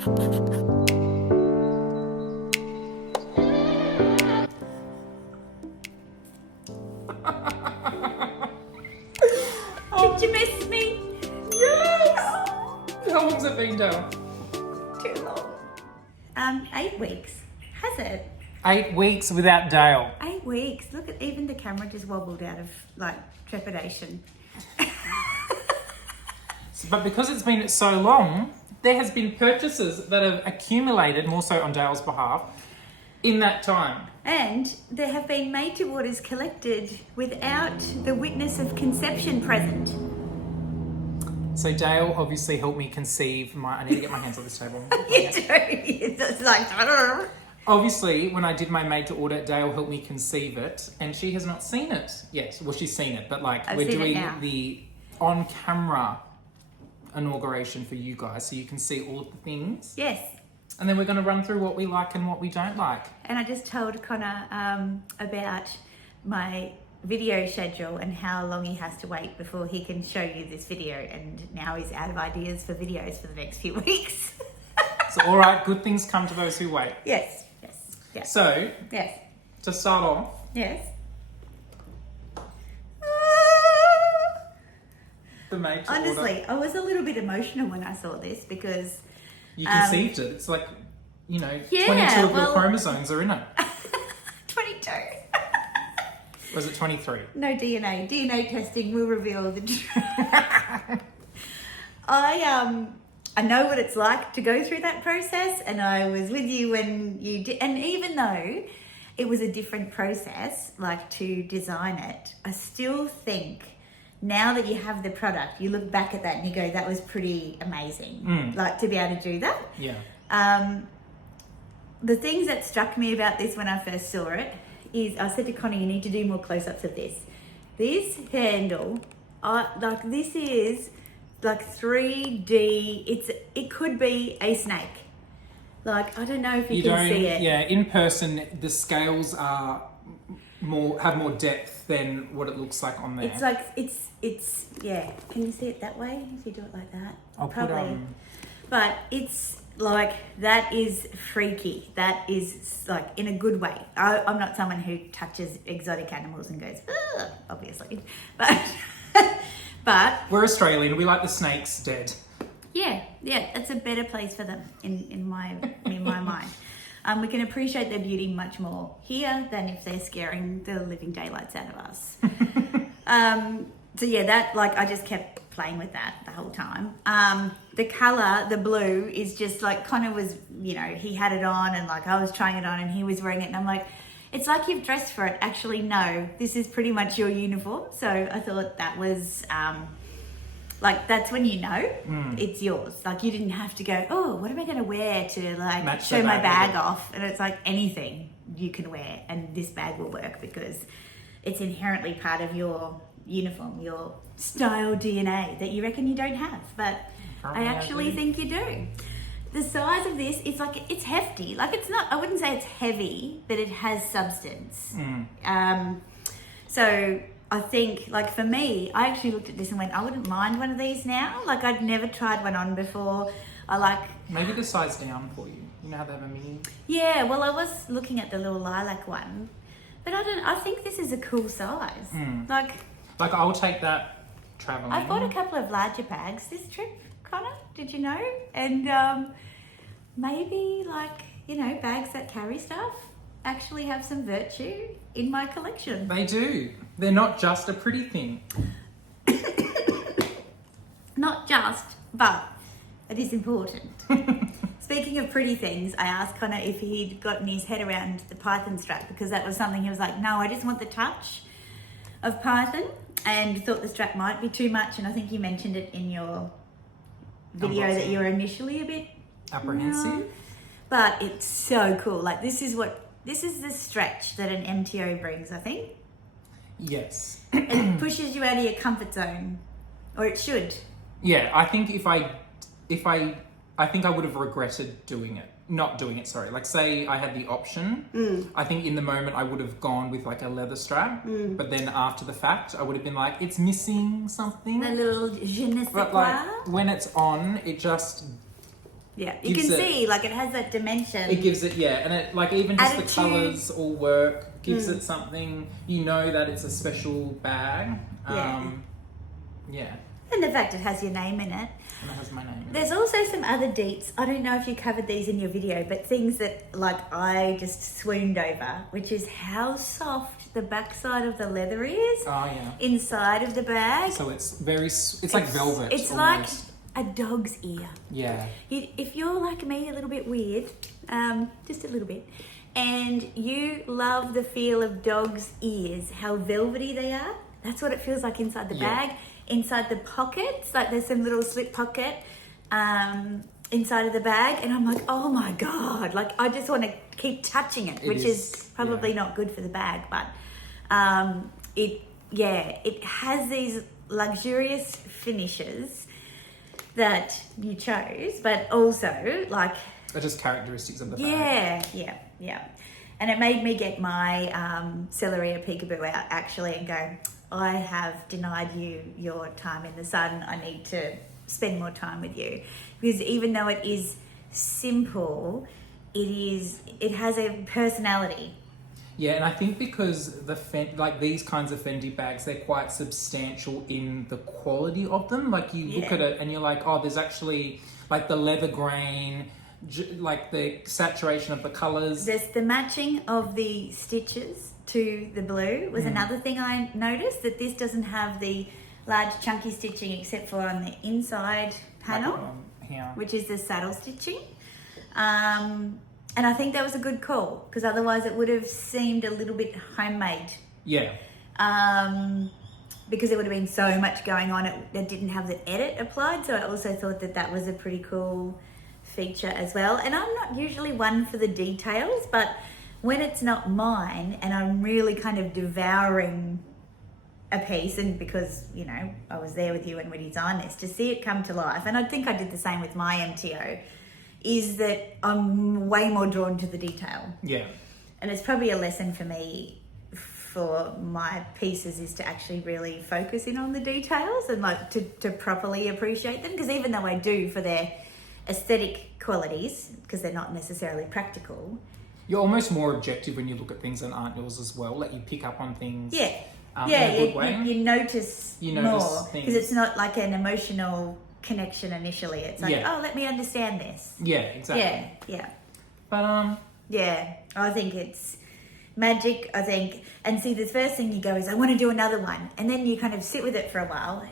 Did you miss me? Yes! How long's it been, Dale? Too long. 8 weeks. Has it? 8 weeks without Dale. 8 weeks. Look at, even the camera just wobbled out of like trepidation. But because it's been so long, there has been purchases that have accumulated, more so on Dale's behalf, in that time. And there have been made to orders collected without the witness of conception present. So Dale obviously helped me conceive I need to get my hands on this table. You do. It's like... Obviously, when I did my made to order, Dale helped me conceive it, and she has not seen it yet. Well, she's seen it, but like we're doing the on-camera inauguration for you guys, so you can see all of the things. Yes. And then we're going to run through what we like and what we don't like. And I just told Connor about my video schedule and how long he has to wait before he can show you this video, and now he's out of ideas for videos for the next few weeks. So, all right, good things come to those who wait. Yes. So, yes. to start off, Yes. the made to Honestly, order. I was a little bit emotional when I saw this because... You conceived it. It's like, you know, Yeah, 22 of your chromosomes are in it. 22. Was it 23? No DNA. DNA testing will reveal the truth. I know what it's like to go through that process, and I was with you when you did. And even though it was a different process, like to design it, I still think now that you have the product, you look back at that and you go, that was pretty amazing. Like to be able to do that. Yeah. The things that struck me about this when I first saw it is I said to Connie, you need to do more close-ups of this. This handle, like this is like 3D. It could be a snake. Like, I don't know if you can see it. Yeah, in person, the scales are have more depth than what it looks like on there. It's like, it's yeah. Can you see it that way? If you do it like that? I'll probably. But it's like, that is freaky. That is like in a good way. I'm not someone who touches exotic animals and goes, ugh, obviously. But we're Australian. We like the snakes dead. yeah, it's a better place for them in my mind. We can appreciate their beauty much more here than if they're scaring the living daylights out of us. So yeah, that, like, I just kept playing with that the whole time. The colour, the blue, is just like, Connor was, you know, he had it on and like I was trying it on and he was wearing it and I'm like, it's like you've dressed for it. Actually, no, this is pretty much your uniform. So I thought that was, like, that's when you know it's yours. Like, you didn't have to go, oh, what am I going to wear to like match show my bag with off? And it's like anything you can wear and this bag will work because it's inherently part of your uniform, your style DNA that you reckon you don't have. But I actually think you do. The size of this, it's like, it's hefty. Like, it's not, I wouldn't say it's heavy, but it has substance. So I think, like, for me, I actually looked at this and went, I wouldn't mind one of these now. Like, I'd never tried one on before. I like... Maybe the size down for you. You know how they have a mini? Yeah, well, I was looking at the little lilac one, but I think this is a cool size. Like, I'll take that traveling. I've bought a couple of larger bags this trip, Connor, did you know? And maybe, like, you know, bags that carry stuff actually have some virtue in my collection. They do. They're not just a pretty thing. Not just, but it is important. Speaking of pretty things, I asked Connor if he'd gotten his head around the Python strap, because that was something he was like, no, I just want the touch of Python, and thought the strap might be too much. And I think you mentioned it in your video that you were initially a bit apprehensive. But it's so cool. Like, this is the stretch that an MTO brings, I think. Yes. It pushes you out of your comfort zone, or it should. Yeah, I think I think I would have regretted not doing it, sorry. Like, say I had the option, I think in the moment I would have gone with like a leather strap, but then after the fact, I would have been like, it's missing something. The little je ne sais But quoi. like, when it's on, it just Yeah, you can see like it has that dimension. It gives it, and it like even just attitude. The colours all work. Gives it something. You know that it's a special bag. Yeah. And the fact it has your name in it. And it has my name in it. There's also some other deets. I don't know if you covered these in your video, but things that like I just swooned over, which is how soft the backside of the leather is. Oh yeah. Inside of the bag. So it's like velvet. It's almost. like a dog's ear. Yeah. If you're like me, a little bit weird, just a little bit, and you love the feel of dog's ears, how velvety they are, that's what it feels like inside the bag. Inside the pockets, like there's some little slip pocket inside of the bag, and I'm like, oh my God, like I just want to keep touching it, which is probably not good for the bag, but it has these luxurious finishes that you chose, but also like are just characteristics of the bag. Yeah. And it made me get my Order Peekaboo out actually and go, I have denied you your time in the sun. I need to spend more time with you. Because even though it is simple, it has a personality. Yeah, and I think because like these kinds of Fendi bags, they're quite substantial in the quality of them. Like you look at it and you're like, oh, there's actually like the leather grain, like the saturation of the colours. There's the matching of the stitches to the blue was another thing I noticed, that this doesn't have the large chunky stitching except for on the inside panel, which is the saddle stitching. And I think that was a good call, because otherwise it would have seemed a little bit homemade. Yeah. Because there would have been so much going on, it didn't have the edit applied. So I also thought that was a pretty cool feature as well. And I'm not usually one for the details, but when it's not mine and I'm really kind of devouring a piece, and because, you know, I was there with you when we designed this, to see it come to life, and I think I did the same with my MTO, is that I'm way more drawn to the detail. Yeah. And it's probably a lesson for me for my pieces, is to actually really focus in on the details and like to properly appreciate them, because even though I do for their aesthetic qualities, because they're not necessarily practical, you're almost more objective when you look at things that aren't yours as well. Like you pick up on things. You notice more, because it's not like an emotional connection initially. It's like, oh, let me understand this. Yeah, exactly. Yeah. But yeah, I think it's magic. I think, and see, the first thing you go is, I want to do another one, and then you kind of sit with it for a while.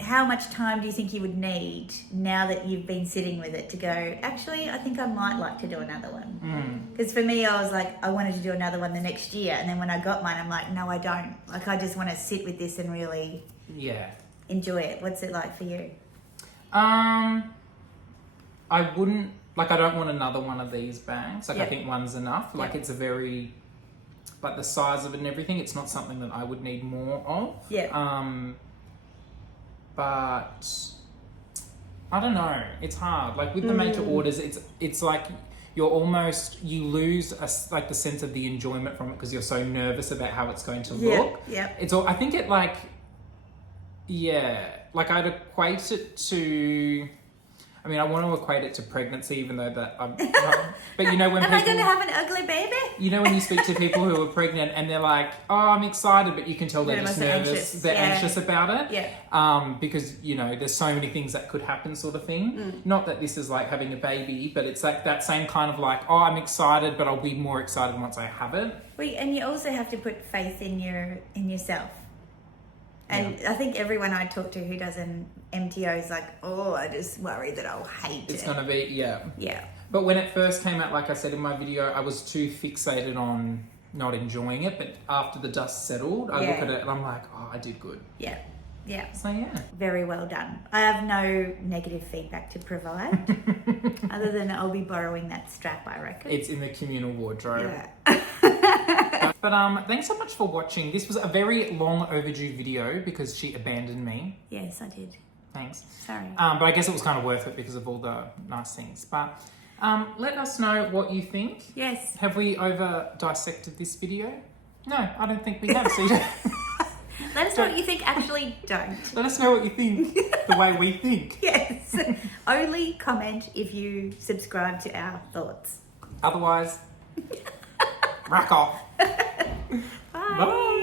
How much time do you think you would need now that you've been sitting with it to go, actually, I think I might like to do another one? Because for me, I was like, I wanted to do another one the next year. And then when I got mine, I'm like, no, I don't. Like, I just want to sit with this and really enjoy it. What's it like for you? I wouldn't, like, I don't want another one of these bags. Like, I think one's enough. Like, it's a very, like, the size of it and everything, it's not something that I would need more of. But I don't know. It's hard. Like with the made to orders, it's like you lose like the sense of the enjoyment from it, because you're so nervous about how it's going to look. It's all. I think it like I'd equate it to. I mean, I want to equate it to pregnancy, even though that I'm. But you know when Am I going to have an ugly baby? You know when you speak to people who are pregnant and they're like, "Oh, I'm excited," but you can tell they're just nervous. Anxious. They're anxious about it. Because you know there's so many things that could happen, sort of thing. Not that this is like having a baby, but it's like that same kind of like, "Oh, I'm excited, but I'll be more excited once I have it." And you also have to put faith in yourself. And I think everyone I talk to who does an MTO is like, oh, I just worry that I'll hate it. It's going to be, Yeah. But when it first came out, like I said in my video, I was too fixated on not enjoying it. But after the dust settled, I look at it and I'm like, oh, I did good. Yeah. So, Very well done. I have no negative feedback to provide, other than I'll be borrowing that strap, I reckon. It's in the communal wardrobe. But thanks so much for watching. This was a very long overdue video because she abandoned me. Yes, I did. Thanks. Sorry. But I guess it was kind of worth it because of all the nice things. But let us know what you think. Yes. Have we over dissected this video? No, I don't think we have. So Let us know what you think. Actually, don't. Let us know what you think the way we think. Yes. Only comment if you subscribe to our thoughts. Otherwise, rack off. Bye. Bye.